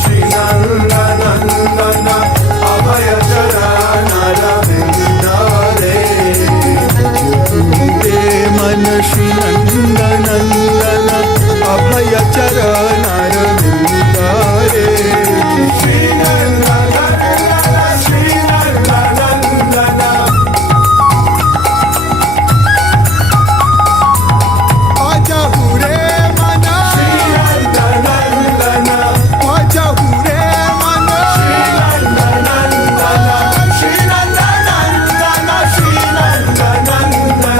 Shri Nanda Nandana Abhaya Charana Vindare Jagute Man Shri Nanda Nandana Abhaya Charana Vindare Shri Nanda Nandana Shri Nanda Nandana Aja Hure Mana Shri Nanda Nandana Aja Hure Mana Shri Nanda Nandana Shri Nanda Nandana Shri Nanda Nandana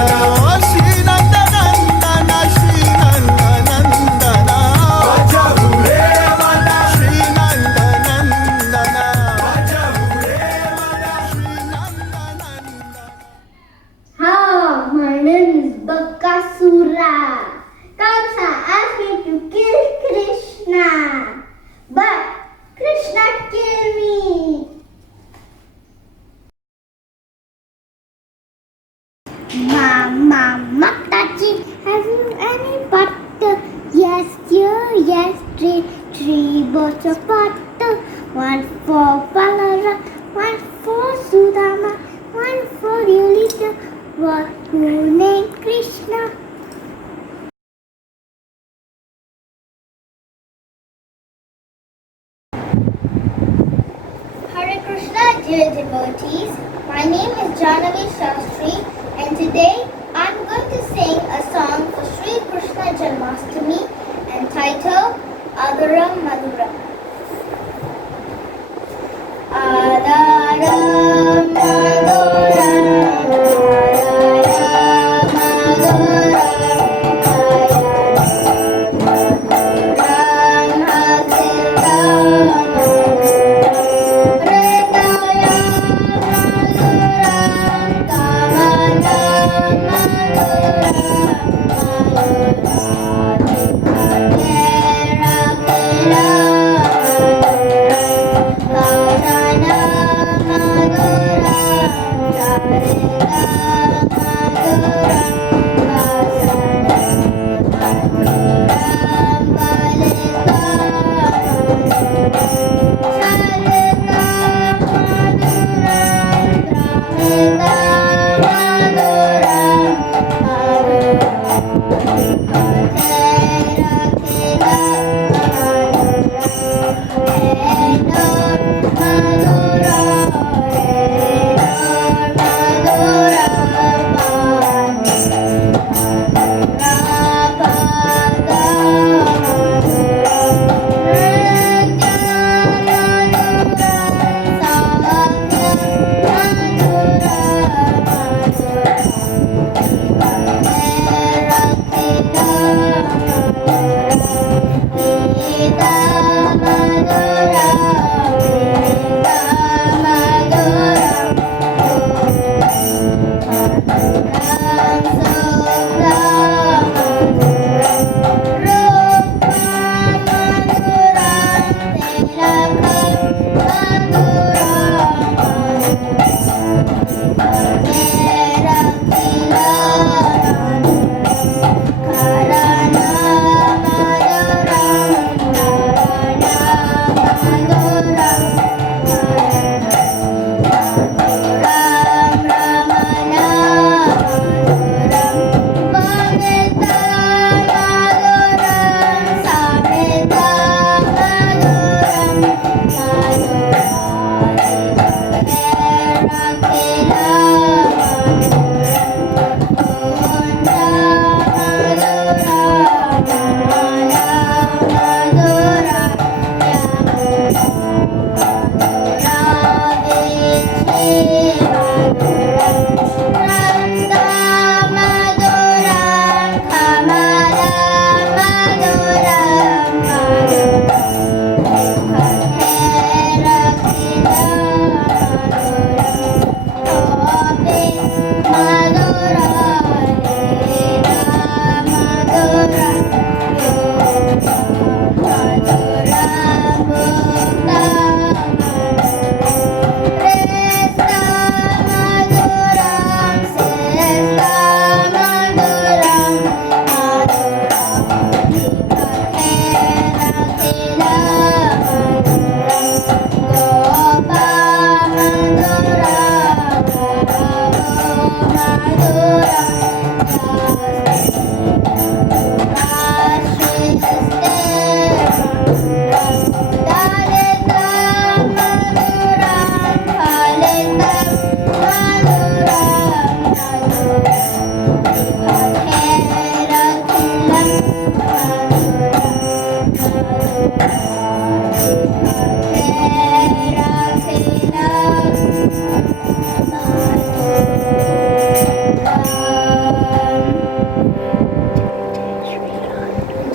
Shri Nanda Nandana Shri Nanda Nandana Aja Hure Mana Shri Nanda Nandana Aja Hure Mana Shri Nanda Nandana. Hi, my name is Bakasura. Kamsa asked me to kill Krishna, but Krishna killed me. Mama, Tachi, have you any butter? Yes, dear, yes, three bottles of butter. One for Balara, one for Sudama, one for you little one who named Krishna. Hare Krishna, dear devotees. My name is Janavi Shastri, and today I'm going to sing a song for Sri Krishna Janmastami entitled Adaram Maduram. Adaram Maduram, Adaram Maduram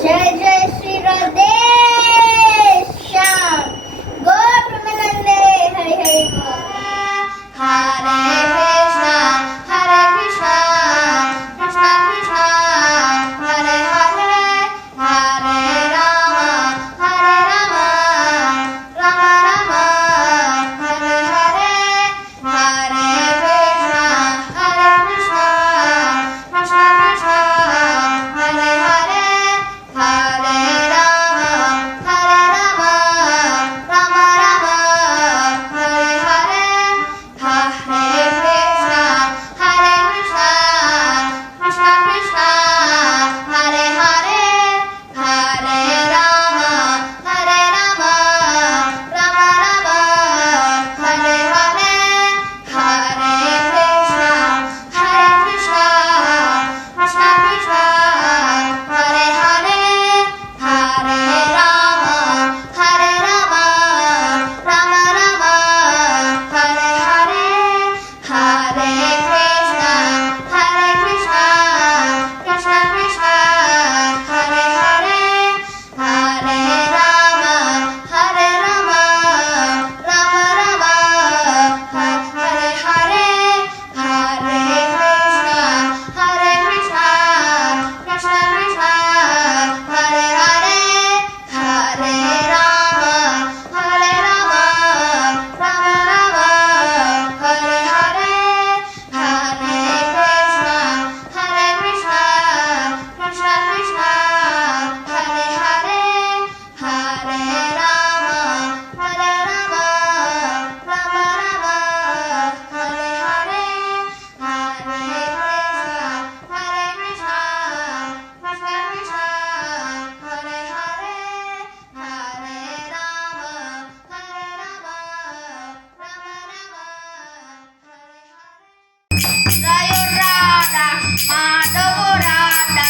जय जय श्री राधे श्याम गौर प्रेमानंदे हरे हरे बोल। हरे कृष्णा कृष्णा कृष्णा हरे हरे हरे राम राम राम हरे हरे हरे कृष्णा कृष्णा कृष्णा हरे हरे हरे राम राम राम हरे हरे हरे कृष्णा कृष्णा कृष्णा हरे हरे हरे राम राम राम हरे हरे हरे कृष्णा कृष्णा कृष्णा हरे हरे हरे राम राम राम हरे हरे हरे कृष्णा कृष्णा कृष्णा हरे हरे हरे राम राम राम हरे हरे हरे कृष्णा कृष्णा कृष्णा हरे हरे हरे राम राम राम हरे हरे हरे कृष्णा कृष्णा कृष्णा हरे हरे हरे राम राम राम हरे हरे हरे कृष्णा कृष्णा कृष्णा हरे हरे हरे राम राम जय राधा माधव राधा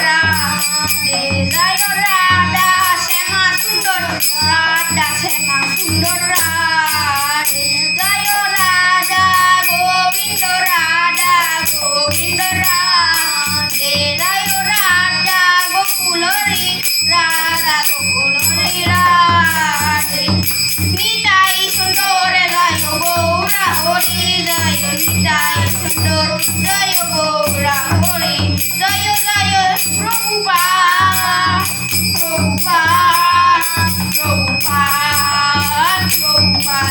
राधे जय राधा श्यामा सुंदर राधे जय राधा गोविंद राधे जय राधा गोकुल राधे निताई सुंदर जय गौरा हरि जय निताई सुंदर जय गौरा हरि जय जय प्रभुपाद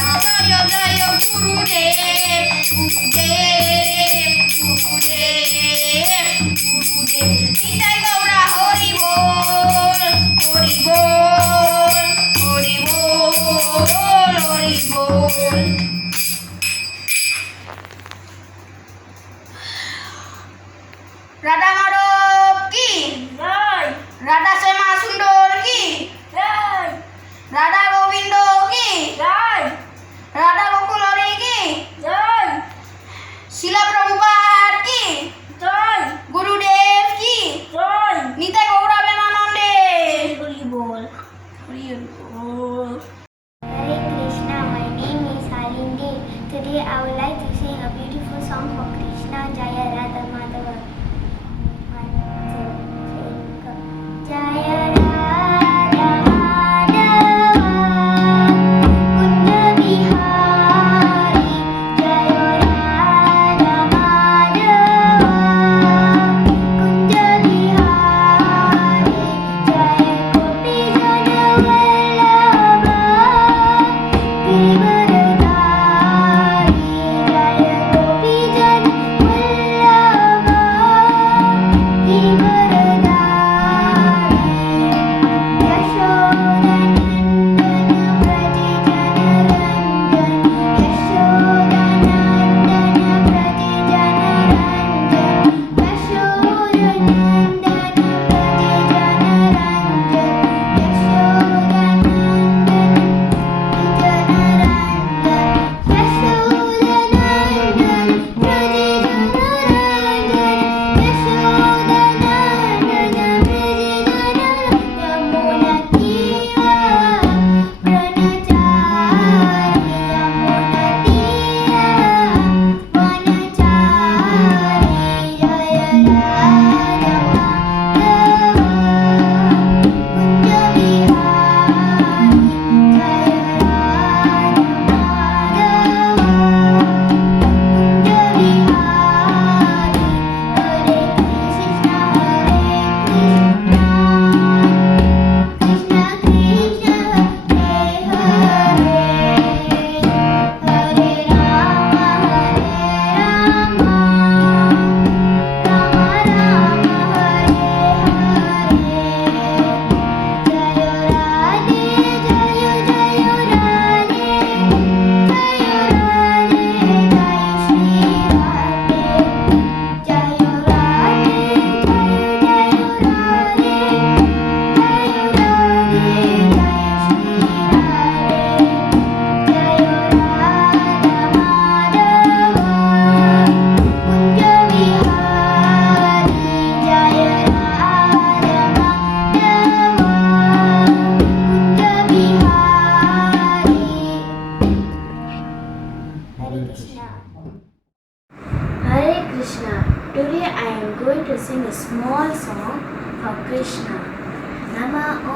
जय जय गुरुदेव निताई गौरा हरि बोल हरि बोल। राधा माधव की जय, राधा श्यामा सुंदर की जय, राधा गोविंद की जय, राधा गोकुल हरि की जय, शिला प्रभुपाद की जय, गुरुदेव की जय, निताई गौर प्रेमानंदे हरि बोल।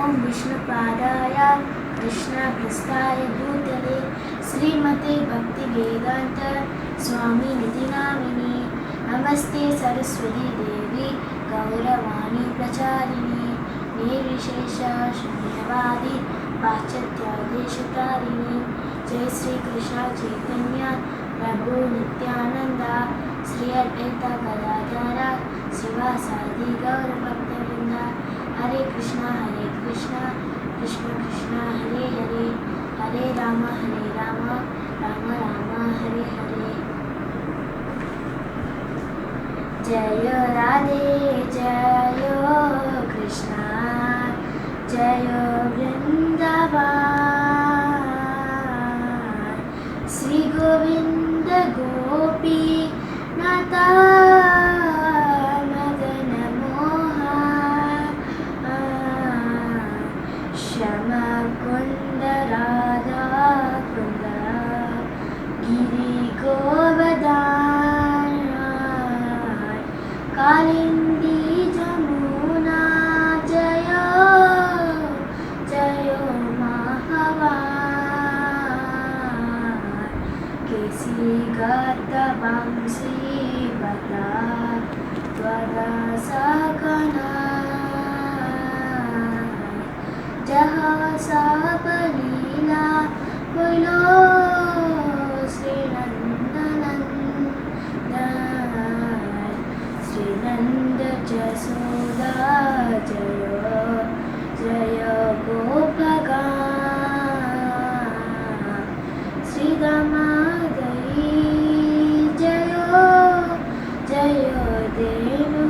ॐ विष्णुपादाय कृष्णप्रस्थाय भूतले श्रीमते भक्तिवेदान्त स्वामिनिति नामिने नमस्ते सरस्वती देवी गौरवाणी प्रचारिणे निर्विशेष शून्यवादी पाश्चात्यादेशकारिणे जय श्री कृष्ण चैतन्य प्रभु नित्यानंद श्री अद्वैत गदाधर शिवासादि गौरभक्तवृंद हरे कृष्ण कृष्ण कृष्ण हरे हरे हरे राम राम राम हरे हरे जय राधे जय कृष्ण जय वृंदावन श्री गोविंद गोपी नाथा मदन मोहन श्यामा कुंद राधा कुंद गिरि गोवर्धन कालिंदी जमुना जय जय महावान केसी गत बंसी बता त्वदा सकना जहाँ सब लीला बोलो श्री नंद जसोदा जय जय गोपगान श्री दामादयी जय जय देनुवस्तागण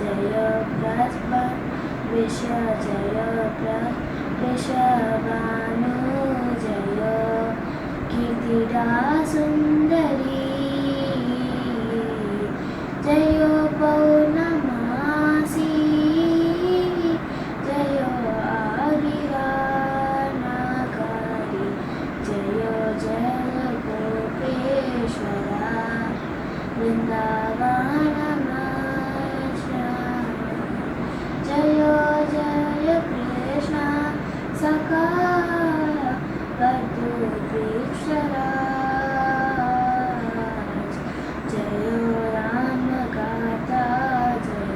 जय विश्व जय वृषभानु जय कीर्तिदा सुंदरी जय पौर्णमासी जय आदिरानाकारी जय जय गोपेश्वरा वृंदावनमाश्रा जय जय कृष्ण सखा वधूद्वीक्षरा जय राम गाथा जय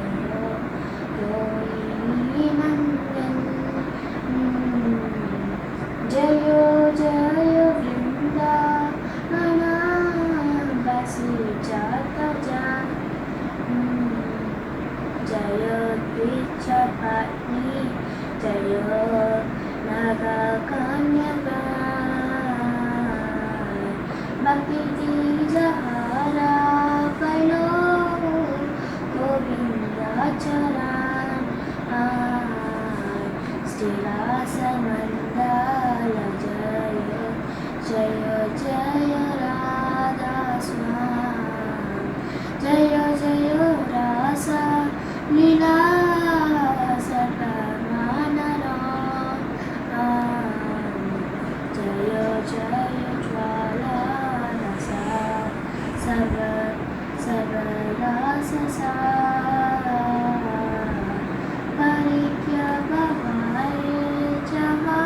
रोहिणी नंदन जय जय वृंदावन बसी जाता जान जय द्विज पत्नी जय नागा कन्या भक्ति तीजहारा कलो गोविंदाचरण श्रीरासमंडल जय जय जय राधा स्वामी जय जय रासा लीला जय जय ज्वाला रसा सर्वराससा परिक्य भवाये जहा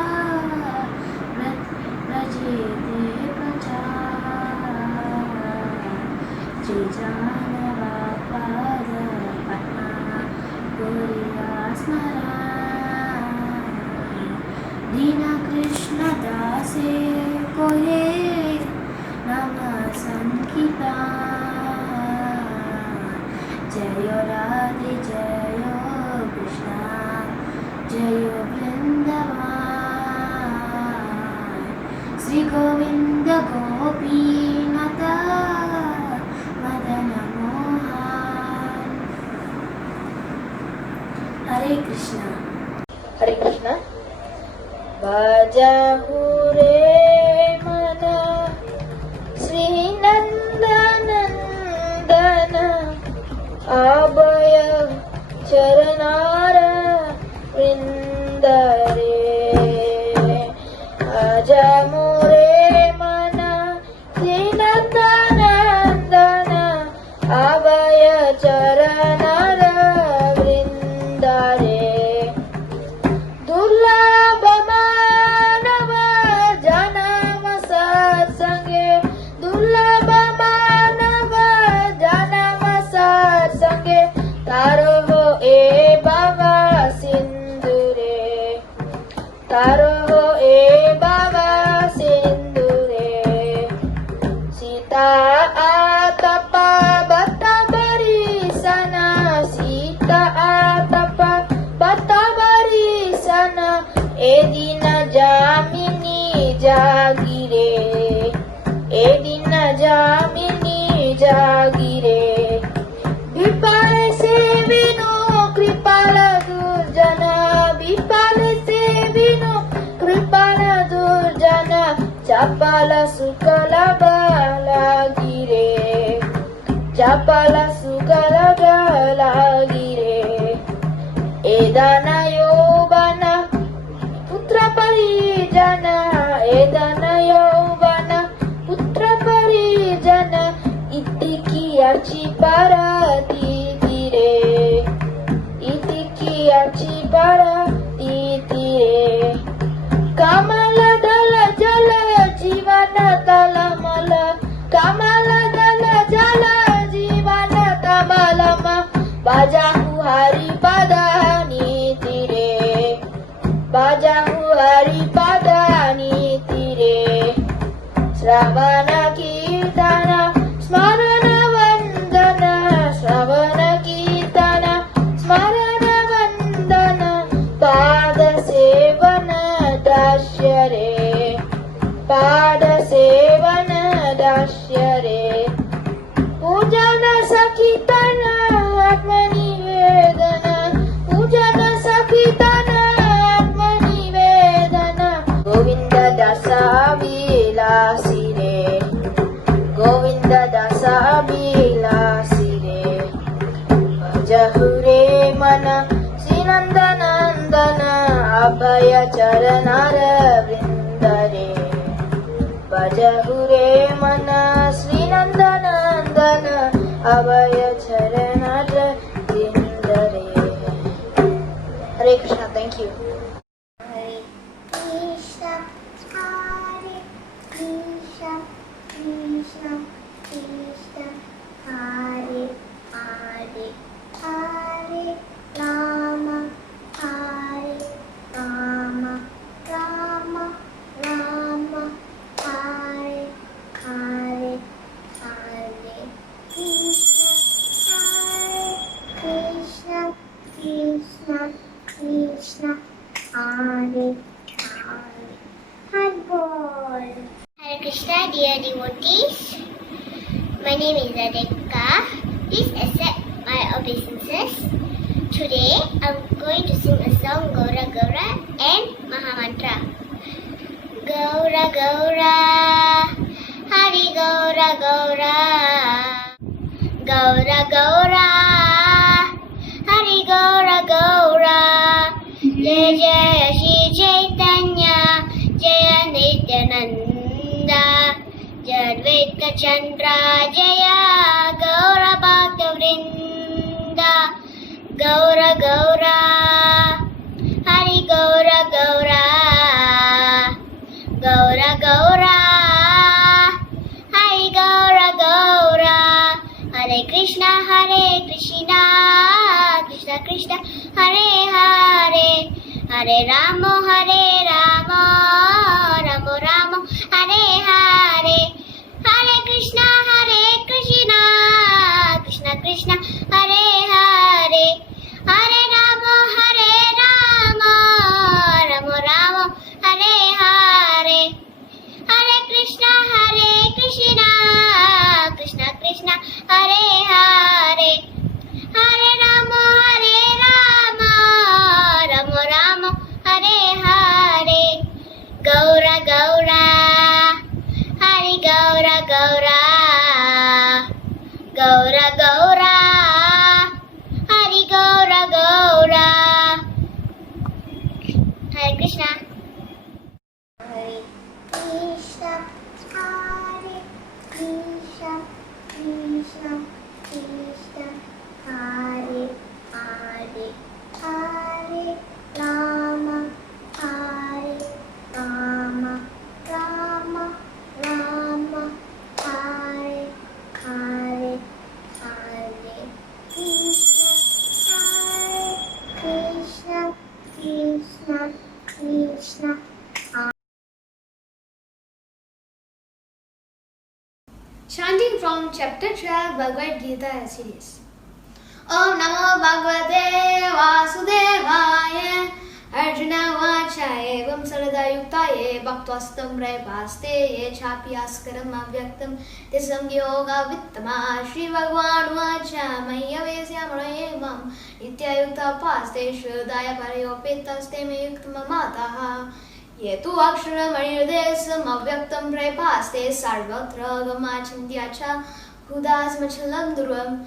व्रजेते प्रचार श्री जानवा पाद पटना गोरिया स्मरा दीन कृष्ण दासे कोहे नम संकीर्तन जय राधे जय कृष्ण जय वृंदावन श्री गोविंद गोपीनाथ मदन मोहन हरे कृष्ण भजहु रे मन श्री नंदनंदन अभय चरनार वृंद रे भजहु रे मन श्री नंदनंदन अभय चरनार वृंद रे दुर्लभ मानव जन्म सत्संगे दुर्लभ मानव जन्म सत्संगे तारो हो ए बाबा सिंधु रे तारो हो ए बाबा सिंधु रे सीता आतपा बता बरी सना सीता आतपा बता बरी सना ए दिन जामिनी जागिरे ए दिन जामिनी जागिरे विपाल से विनो कृपाल दुर्जन विपाल से विनो कृपाल दुर्जन चपल सुकल गिरे चपल सुकल गिरे एदन यौवन पुत्र परिजन एदन यौवन पुत्र परिजन इतिकियाची पारती रे इतिकियाची पारती रे कमल दल जल जीवन तलमल कमल दल जल जीवन तमलम बाजाहु हरि पदानीति रे बाजाहु हरि पदानीति रे श्रवण कीर्तन स्मरण वंदन श्रवण कीर्तन स्मरण वंदन पाद सेवन दास्य रे पाद सेवन दास्य रे पूजन सखीतन आत्मनिवेदन पूजन सखीतन आत्मनिवेदन गोविंद दासा विलासी रे गोविंद दासा विलासी रे भजहु रे मन श्रीनंदनंदन अभय चरणार वृंद रे भजहु रे मन श्रीनंदनंदन अभय चरणार वृंद रे हरे Krishna thank you Hare Krishna, Hare Krishna, Krishna Krishna, Hare Hare, Hare Rama, Hare Rama, Rama Rama, Hare Hare, Hare Krishna, Hare Krishna, Krishna Krishna, Hare Hare. Handball. Hare Krishna, dear devotees. My name is Radhika. Please accept my obeisances. Today, I'm going to sing a song, Gaura Gaura and Mahamantra. Gaura Gaura, Hari Gaura Gaura. Gaura Gaura, Hari Gaura Gaura. Jaya Jaya Shri Chaitanya, Jaya Nityananda, Jaya Advaita Chandra, Jaya Gaura Bhakta Vrinda. Gaura Gaura, Hari Gaura Gaura. Gaura Gaura, Hari Gaura Gaura. Hare Krishna, Krishna Krishna, Hare Hare. Hare Rama, Rama Rama, Hare Hare. Hare Krishna, Krishna Krishna, Hare Hare. Hare Rama, Rama Rama, Hare Hare. Hare Krishna, Krishna Krishna, Hare Hare. Hare Rama, Rama Rama, Hare Hare. Krishna, Krishna. Chanting from chapter 12 Bhagavad Gita as it is. Om Namo Bhagavate Vasudevaya Arjuna Vacha Evam Sarada Yuktaye Bhaktvastam Prapaste Ye Chapi Askaram Avyaktam Tisam Yoga Vittama Shri Bhagwan Vacha Maya Vesya Maraye Mam Nitya Yukta Paste Shrudaya Parayopetaste Me Yuktama Mataha ये तु अक्षरमणिर्देशम् अव्यक्तं प्रभास्ते सर्वत्र गमाचिन्त्याचा हुदास्मचलं दुर्वम्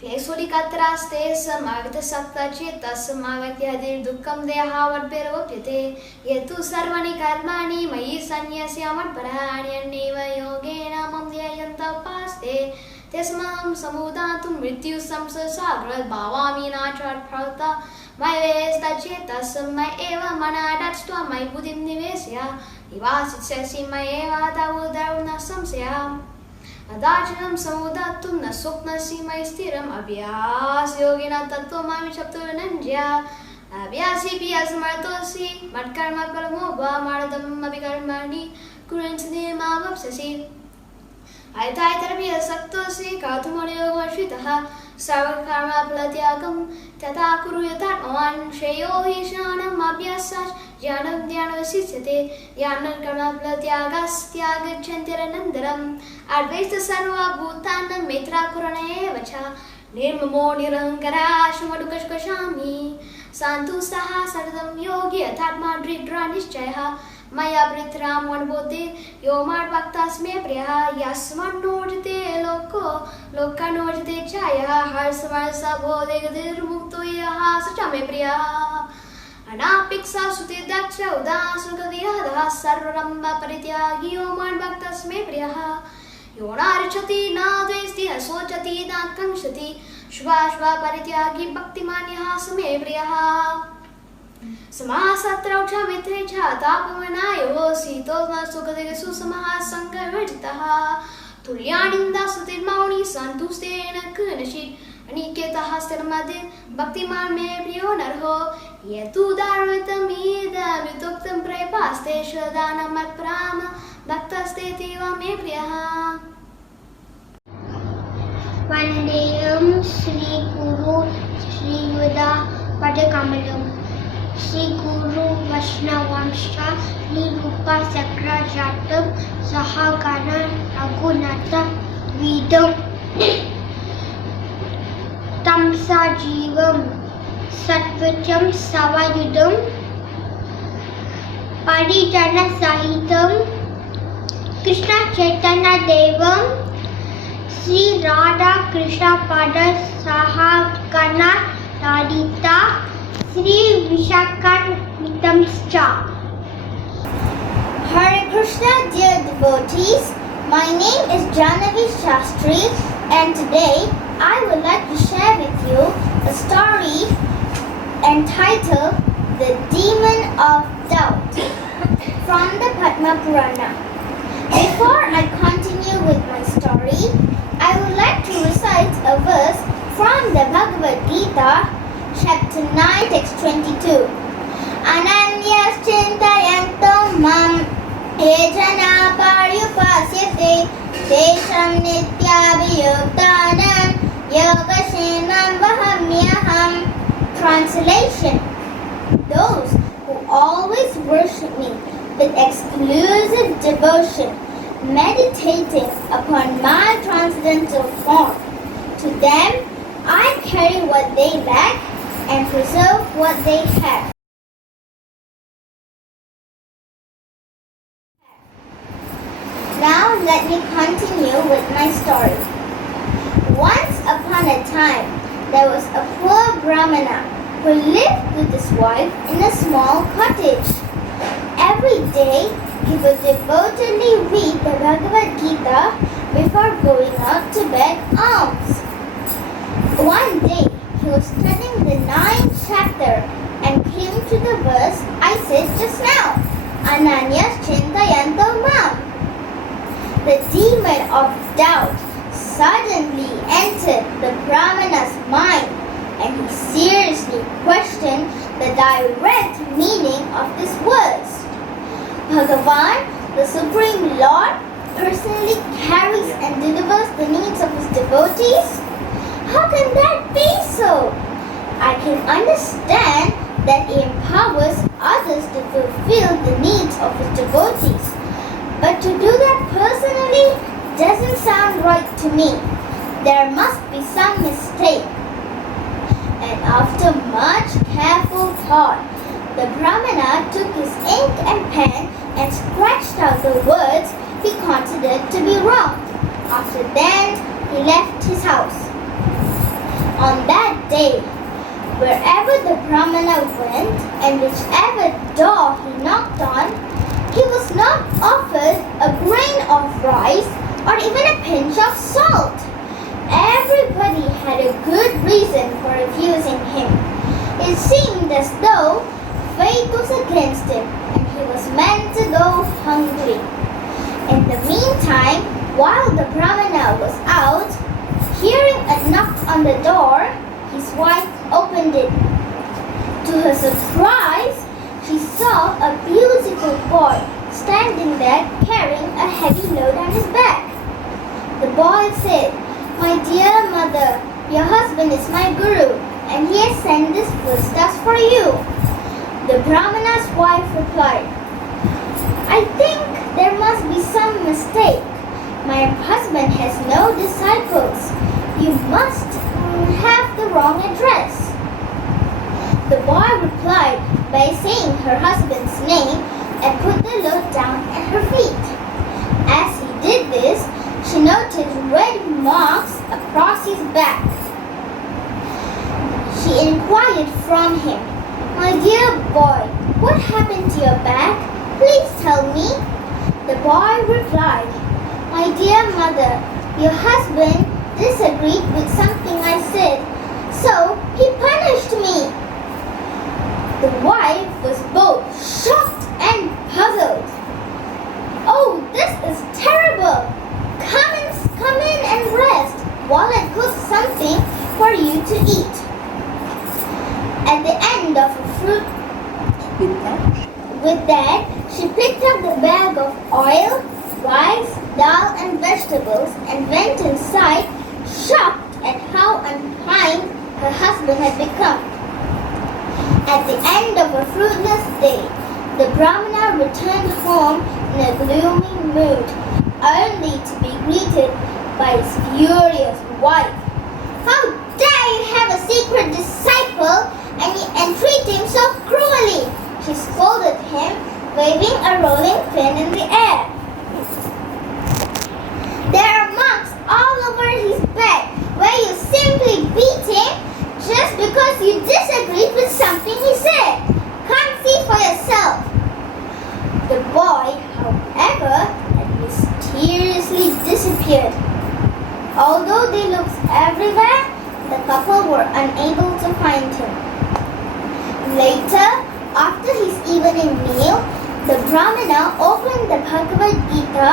क्लेशोलिकत्रास्ते समागतसक्तचेतसमागत्यधिर्दुःखं देहावद्भिर्वप्यते ये तु सर्वाणि कर्माणि मयि सन्न्यस्य मत्पराणि अन्येव योगेन मम ध्येयन्तोपास्ते तस्माहं समुदातुं मृत्युसंसागरात् भावामि नाचात् मयेस्तचेतसं मय्येव मनादत्स्त्वा मयि बुद्धिं निवेश्य निवासिष्यसि मय्येव तवोदरं न संशयः अदाचनं समुदातुं न स्वप्नसि मयि स्थिरम् अभ्यासयोगिना तत्त्वमाविशप्तुर्नञ्ज्य अभ्यासेऽपि असमर्थोऽसि मत्कर्म परमो वा मानदम् अपि कर्माणि कुर्वन्सि मावप्स्यसि अयथायतरपि असक्तोऽसि कर्तुमनुयोगमश्रितः सर्वकर्मफलत्यागं तथा कुरु यथात्मवान् श्रेयो हि ज्ञानम् अभ्यासात् ज्ञानं ज्ञानवशिष्यते ज्ञानकर्मफलत्यागस्त्यागच्छन्त्यनन्तरम् अद्वैत सर्वभूतानां मैत्राकरण एव च निर्ममो निरहङ्कारः शुमदुःखशोकामि शान्तुस्तः सततं योगी यथात्मा दृढा निश्चयः मया पृथ्रां वनबोधे यो मार्भक्तास्मे प्रियः यस्मान्नोजते लोको लोकानोजते च यः हर्षवर्षबोधे गतिर्मुक्तो यः स च मे प्रियः अनापेक्षा सुतिदक्ष उदासुगतिहदः सर्वरम्भपरित्यागी यो मार्भक्तास्मे प्रियः यो नार्चति न द्वेष्टि न शोचति न काङ्क्षति शुभाशुभपरित्यागी भक्तिमान् यः स मे प्रियः समासत्रौ च मित्रे च तापवनायो शीतोष्णसुखदिषु समः सङ्गवर्जितः तुल्यानिन्दास्तुतिर्मौनी सन्तुष्टेन कनचित् अनिकेतः स्थिरमदे भक्तिमान् मे प्रियो नरः यदुदारमिदमिदमिदुक्तं प्रपास्ते श्रद्धानं मत्प्राम भक्तस्तेतीव मे प्रियः वन्देयं श्रीगुरु श्रीयुधा पदकमलं श्रीगुरु वैष्णवांश्च निरूपशक्राजातं सहगण रघुनाथविदं तं सजीवं सत्वचं सवयुधं परिजनसहितं कृष्णचैतन्यदेवं श्री राधा कृष्ण पद सहगण Lalita Shri विशाखान्वितंश्च. Hare Krishna, dear devotees. My name is Janavi Shastri, and today I would like to share with you a story entitled The Demon of Doubt from the Padma Purana. Before I continue with my story, I would like to recite a verse from the Bhagavad Gita, chapter 9, text 22. Ananyaschintayantam mam ye jana paryupasyate tesham nityabhiyuktanam yogashenam vahamyaham. Translation: those who always worship me with exclusive devotion, meditating upon my transcendental form, to them I carry what they lack and preserve what they have. Now let me continue with my story. Once upon a time, there was a poor Brahmana who lived with his wife in a small cottage. Every day, he would devotedly read the Bhagavad Gita before going out to bed alms. One day, he was studying the 9th chapter and came to the verse I said just now, Ananyas Chintayanto Mam. The demon of doubt suddenly entered the Brahmana's mind, and he seriously questioned the direct meaning of these words. Bhagavan, the Supreme Lord, personally carries and delivers the needs of his devotees? How can that be so? I can understand that he empowers others to fulfill the needs of his devotees. But to do that personally doesn't sound right to me. There must be some mistake. And after much careful thought, the Brahmana took his ink and pen and scratched out the words he considered to be wrong. After then, he left his house. On that day, wherever the Brahmana went and whichever door he knocked on, he was not offered a grain of rice or even a pinch of salt. Everybody had a good reason for refusing him. It seemed as though fate was against him and he was meant to go hungry. In the meantime, while the Brahmana was out, hearing a knock on the door, his wife opened it. To her surprise, she saw a beautiful boy standing there carrying a heavy load on his back. The boy said, "My dear mother, your husband is my guru and he has sent this foodstuffs for you." The Brahmana's wife replied, "I think there must be some mistake. My husband has no disciples. You must have the wrong address." The boy replied by saying her husband's name and put the load down at her feet. As he did this, she noticed red marks across his back. She inquired from him, "My dear boy, what happened to your back? Please tell me." The boy replied, "My dear mother, your husband disagreed with something I said, so he punished me." The wife was both shocked and puzzled. "Oh, this is terrible! Come in and rest while I cook something for you to eat." At the end of a fruit, with that, she picked up the bag of oil, rice, dal and vegetables and went inside, shocked at how unkind her husband had become. At the end of a fruitless day, the Brahmana returned home in a gloomy mood, only to be greeted by his furious wife. "How dare you have a secret disciple and treat him so cruelly?" She scolded him, waving a rolling pin in the air. "There are marks all over his back where you simply beat him just because you disagreed with something he said. Come see for yourself." The boy, however, had mysteriously disappeared. Although they looked everywhere, the couple were unable to find him. Later, after his evening meal, the Brahmana opened the Bhagavad Gita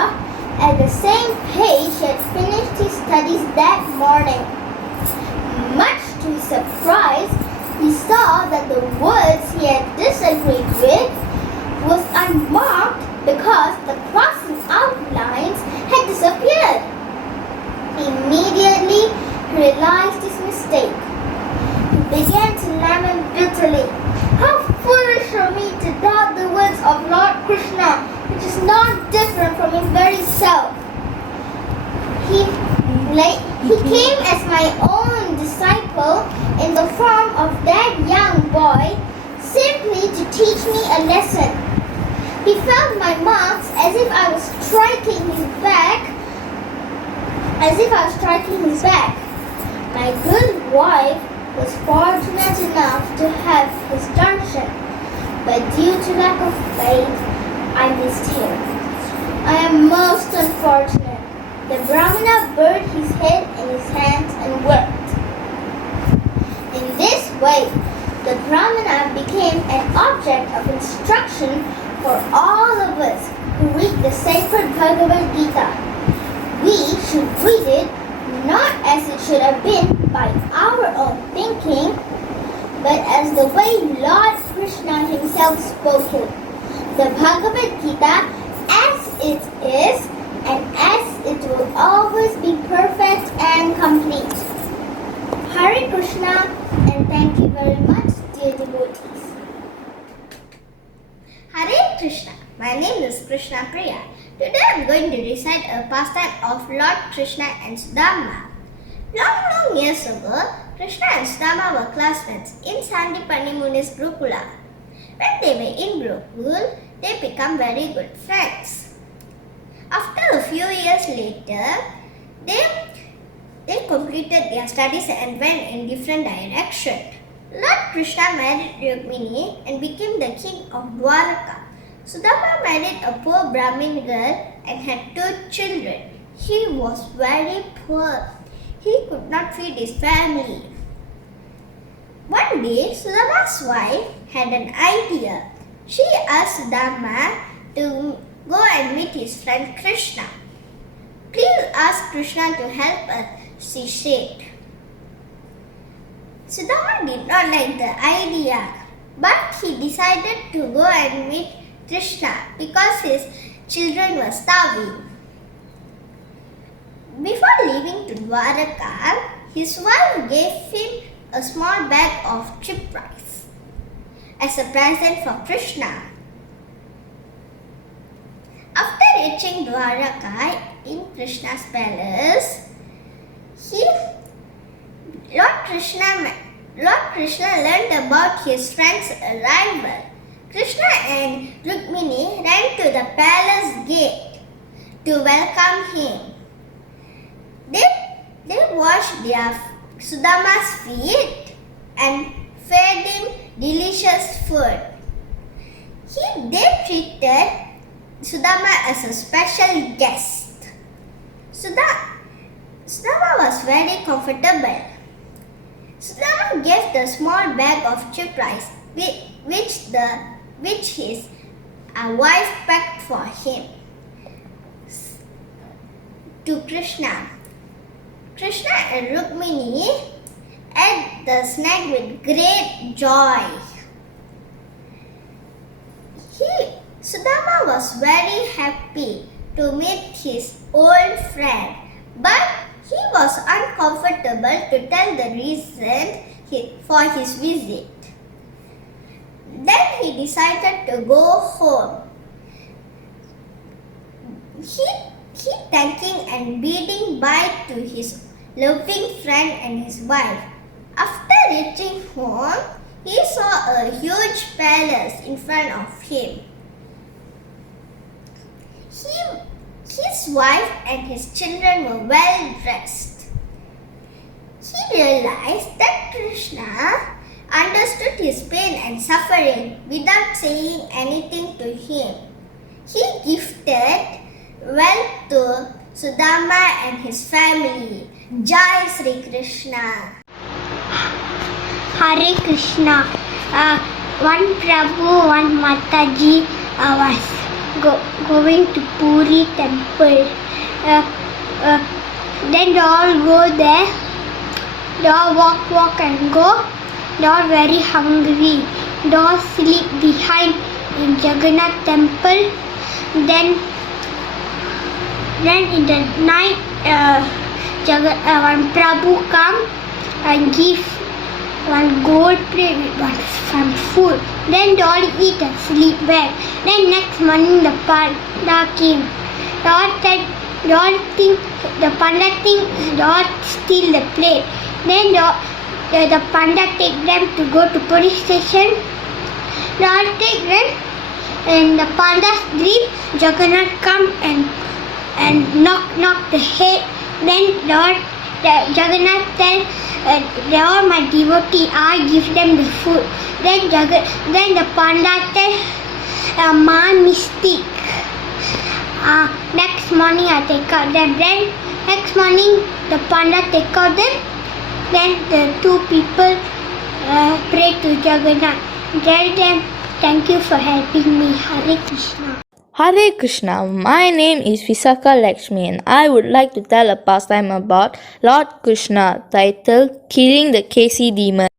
at the same page he had finished his studies that morning. Much to his surprise, he saw that the words he had disagreed with was unmarked because the crossing outlines had disappeared. Immediately, he realized his mistake. He began to lament bitterly. "How foolish for me to doubt the words of Lord Krishna, which is not different from his very self. He came as my own disciple in the form of that young boy simply to teach me a lesson. He felt my marks as if I was striking his back. My good wife was fortunate enough to have his darshan, but due to lack of faith, I missed him. I am most unfortunate." The Brahmana buried his head in his hands and wept. In this way, the Brahmana became an object of instruction for all of us who read the sacred Bhagavad Gita. We should read it not as it should have been by our own thinking, but as the way Lord self-spoken. The Bhagavad Gita as it is and as it will always be perfect and complete. Hare Krishna, and thank you very much, dear devotees. Hare Krishna. My name is Krishna Priya. Today I am going to recite a pastime of Lord Krishna and Sudama. Long years ago, Krishna and Sudama were classmates in Sandipani Muni's Gurukula. When they were in Gurukul, they became very good friends. After a few years later, they completed their studies and went in different directions. Lord Krishna married Rukmini and became the king of Dwaraka. Sudama married a poor Brahmin girl and had 2 children. He was very poor. He could not feed his family. One day, Sudama's wife had an idea. She asked Sudama to go and meet his friend Krishna. Please ask Krishna to help us, she said. Sudama did not like the idea, but he decided to go and meet Krishna because his children were starving. Before leaving to Dwaraka, his wife gave him a small bag of cheap rice as a present for Krishna. After reaching Dwaraka in Krishna's palace, Lord Krishna learned about his friend's arrival. Krishna and Rukmini ran to the palace gate to welcome him. They washed their Sudama's feet and fed him delicious food. They treated Sudama as a special guest. Sudama was very comfortable. Sudama gave the small bag of cheap rice which his wife packed for him to Krishna. Krishna and Rukmini ate the snack with great joy. Sudama was very happy to meet his old friend, but he was uncomfortable to tell the reason for his visit. Then he decided to go home. He thanking and bidding bye to his loving friend and his wife. After reaching home, he saw a huge palace in front of him. His wife and his children were well dressed. He realized that Krishna understood his pain and suffering without saying anything to him. He gifted wealth to Sudama and his family. Jai Sri Krishna. Hare Krishna. One Prabhu, one Mataji was going to Puri temple. Then they all go there. They all walk and go. They are very hungry. They all sleep behind in Jagannath temple. Then in the night, one Prabhu come and give one gold plate with some food. Then they all eat and sleep well. Then next morning the panda came. They all think the panda think they all steal the plate. Then the panda take them to go to police station. They all take them. In the panda's dream, Jagannath come and knock the head. Then Jagannath tell, they are my devotee, I give them the food. Then the panda tell, my mistake. Next morning I take out them. Then next morning the panda take out them. Then the 2 people pray to Jagannath. Tell them, thank you for helping me. Hare Krishna. Hare Krishna, my name is Visakha Lakshmi and I would like to tell a pastime about Lord Krishna titled Killing the Kasi Demon.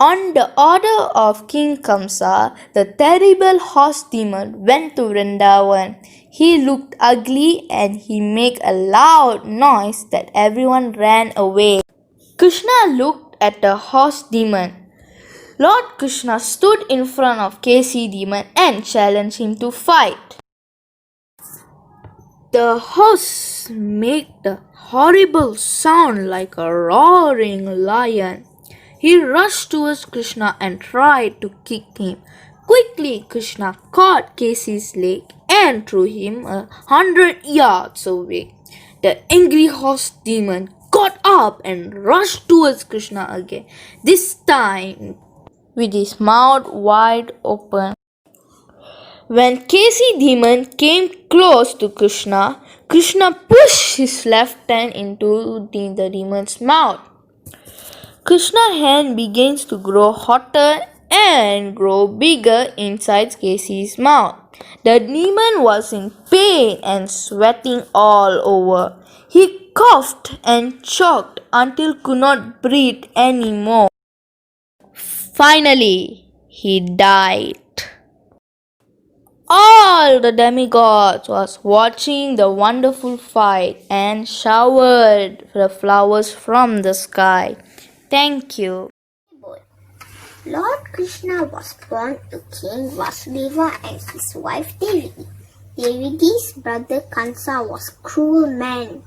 On the order of King Kamsa, the terrible horse demon went to Vrindavan. He looked ugly and he made a loud noise that everyone ran away. Krishna looked at the horse demon. Lord Krishna stood in front of Kesi demon and challenged him to fight. The horse made a horrible sound like a roaring lion. He rushed towards Krishna and tried to kick him. Quickly, Krishna caught Kesi's leg and threw him 100 yards away. The angry horse demon got up and rushed towards Krishna again, this time with his mouth wide open. When Kesi demon came close to Krishna, Krishna pushed his left hand into the demon's mouth. Krishna's hand begins to grow hotter and grow bigger inside Kesi's mouth. The demon was in pain and sweating all over. He coughed and choked until could not breathe anymore. Finally, he died. All the demigods was watching the wonderful fight and showered the flowers from the sky. Thank you. Lord Krishna was born to King Vasudeva and his wife Devaki. Devaki's brother Kansa was a cruel man.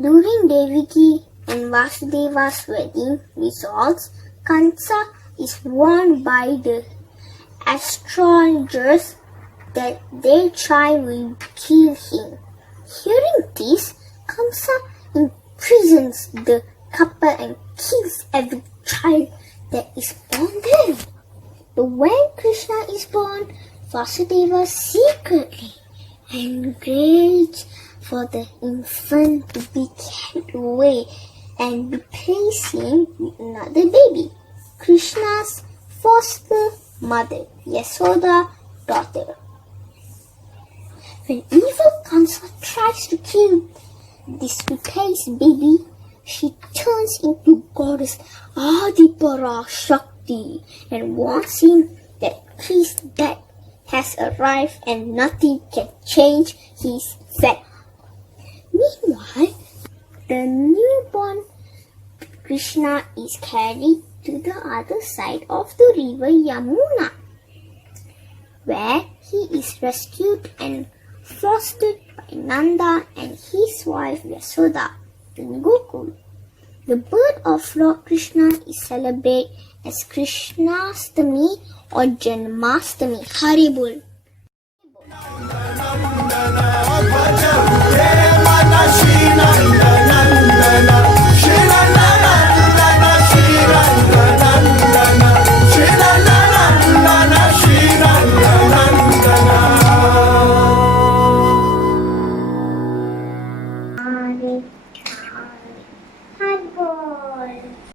During Devaki and Vasudeva's wedding results, Kansa is warned by the astrologers that their child will kill him. Hearing this, Kansa imprisons the couple and kills every child that is born there. But when Krishna is born, Vasudeva secretly enraged for the infant to be carried away and replace him with another baby. Krishna's foster mother, Yasoda's daughter. When evil Kansa tries to kill this replaced baby, she turns into goddess Adipara Shakti and warns him that his death has arrived and nothing can change his fate. Meanwhile, the newborn Krishna is carried to the other side of the river Yamuna, where he is rescued and fostered by Nanda and his wife Yasoda in Gokul. The birth of Lord Krishna is celebrated as Krishnastami or Janmastami. Haribol.